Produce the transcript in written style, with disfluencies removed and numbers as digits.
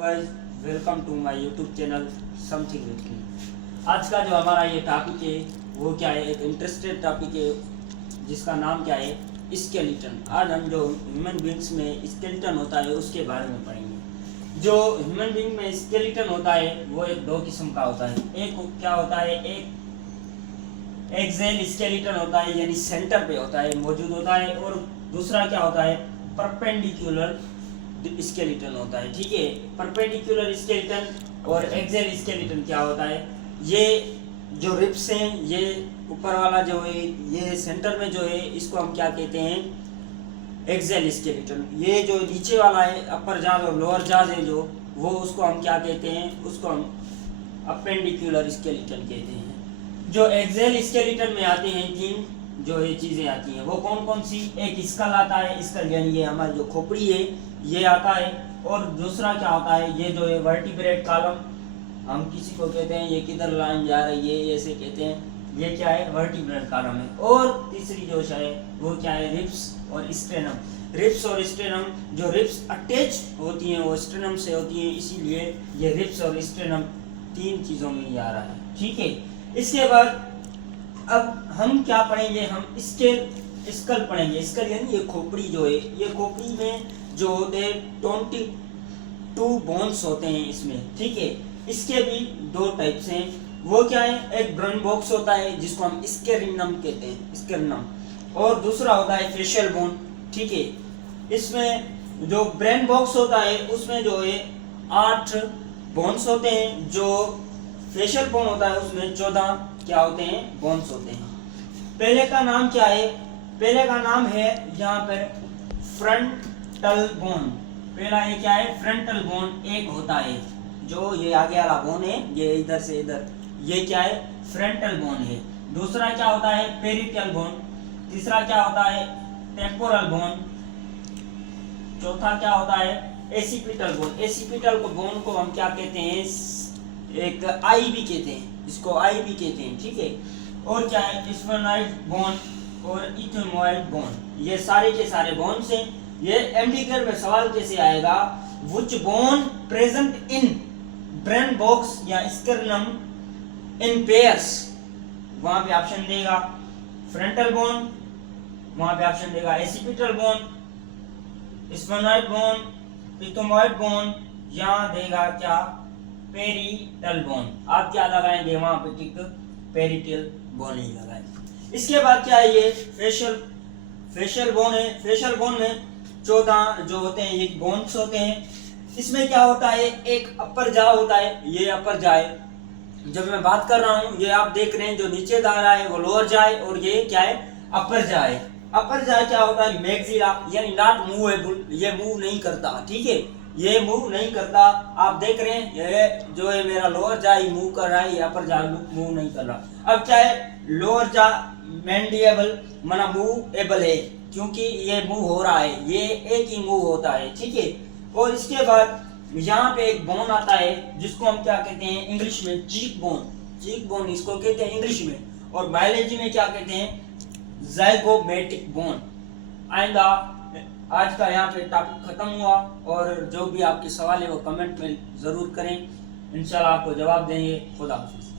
Guys, welcome to my YouTube channel something with me. आज का जो हमारा ये टॉपिक है वो क्या है, एक इंटरेस्टेड टॉपिक है जिसका नाम क्या है, स्केलेटन। आज हम जो ह्यूमन बींग्स में स्केलेटन होता है उसके बारे में पढ़ेंगे। जो ह्यूमन बींग में स्केलेटन होता है वो एक दो किस्म का होता है। एक क्या होता है, एक एक्सेल स्केलेटन होता है, यानी सेंटर पे होता है, मौजूद होता है। और दूसरा क्या होता है, परपेंडिकुलर स्केलेटन होता है। ठीक है, परपेंडिकुलर स्केलेटन और एक्सेल स्केलेटन क्या होता है, ये जो रिब्स हैं, ये ऊपर वाला जो है, ये सेंटर में जो है, इसको हम क्या कहते हैं, एक्सेल स्केलेटन। ये जो नीचे वाला है, अपर जाज और लोअर जाज है जो, वो उसको हम क्या कहते हैं, उसको हम अपेंडिकुलर स्केलेटन कहते हैं। जो एक्सेल स्केलेटन में आते हैं तीन जो ये चीज़ें आती हैं, वो कौन कौन सी, एक स्कल आता है, स्कल यानी ये हमारी जो खोपड़ी है ये आता है। और दूसरा क्या होता है, ये जो है वर्टिब्रेट कॉलम, हम किसी को कहते हैं ये किधर लाइन जा रही है, ये ऐसे कहते हैं, ये क्या है, वर्टिब्रेट कॉलम है। और तीसरी जो है वो क्या है, रिब्स और स्ट्रेनम। रिब्स और स्ट्रेनम, जो रिब्स अटैच होती हैं वो स्ट्रेनम से होती हैं, इसीलिए ये रिब्स और स्ट्रेनम तीन चीज़ों में ही आ रहा है। ठीक है, इसके बाद अब हम क्या पढ़ेंगे, हम स्कल पढ़ेंगे। स्कल यानी ये खोपड़ी जो है, ये खोपड़ी में जो होते हैं 22 बोन्स होते हैं इसमें। ठीक है, इसके भी दो टाइप्स हैं। वो क्या है, एक ब्रेन बॉक्स होता है जिसको हम स्केरिनम कहते हैं, स्केरिनम। और दूसरा होता है फेशियल बोन। ठीक है, इसमें जो ब्रेन बॉक्स होता है उसमें जो है 8 बोन्स होते हैं। जो फेशियल बोन होता है उसमें 14 क्या होते हैं, बोन्स होते हैं। पहले का नाम क्या है, पहले का नाम है यहाँ पर फ्रंटल बोन। पहला ये क्या है, फ्रंटल बोन एक होता है, जो ये आगे वाला बोन है, ये इधर से इधर, ये क्या है, फ्रंटल बोन है। दूसरा क्या होता है, पेरिटल बोन। तीसरा क्या होता है, टेम्पोरल बोन। चौथा क्या होता है, एसिपिटल बोन। एसिपिटल को बोन को हम क्या कहते हैं, एक आई भी कहते हैं, इसको आई भी कहते हैं। ठीक है, और क्या है, स्फेनॉइड बोन और इथेमॉइड बोन, ये सारे के सारे बोन्स हैं। ये एमडीकर में सवाल कैसे आएगा, which bone present in brain box या स्केलेटन इन पेयर्स, वहां पे ऑप्शन देगा फ्रंटल बोन, वहां पे ऑप्शन देगा occipital bone, sphenoid bone, ethmoid bone, यहाँ देगा क्या, पेरिटल बोन। आप क्या लगाएंगे वहां पे, टिक पेरिटल बोन ही लगाएंगे। इसके बाद क्या है, ये फेशियल बोन है। फेशियल बोन में 14 जो होते हैं ये बोन्स होते हैं। इसमें क्या होता है, एक अपर जा होता है, ये अपर जाए, जब मैं बात कर रहा हूँ ये आप देख रहे हैं, जो नीचे जा रहा है वो लोअर जाए, और ये क्या है, अपर जाए। अपर जाए क्या होता है, मैक्सिला यानी नॉट मूवेबल, ये मूव नहीं करता। ठीक है, ये मूव नहीं करता। आप देख रहे हैं ये जो है मेरा लोअर जा मूव कर रहा है, ये अपर जा मूव नहीं कर रहा। अब क्या है, लोअर जा मैंडिएबल माना मूव एबल है, क्योंकि ये मूव हो रहा है, ये एक ही मूव होता है। ठीक है, और इसके बाद यहाँ पे एक बोन आता है जिसको हम क्या कहते हैं इंग्लिश में, चीक बोन। चीक बोन इसको कहते हैं इंग्लिश में, और बायोलॉजी में क्या कहते हैं, ज़ाइगोमेटिक बोन। आइंदा आज का यहाँ पे टॉपिक खत्म हुआ, और जो भी आपके सवाल है वो कमेंट में जरूर करें, इंशाल्लाह आपको जवाब देंगे। खुदा हाफिज़।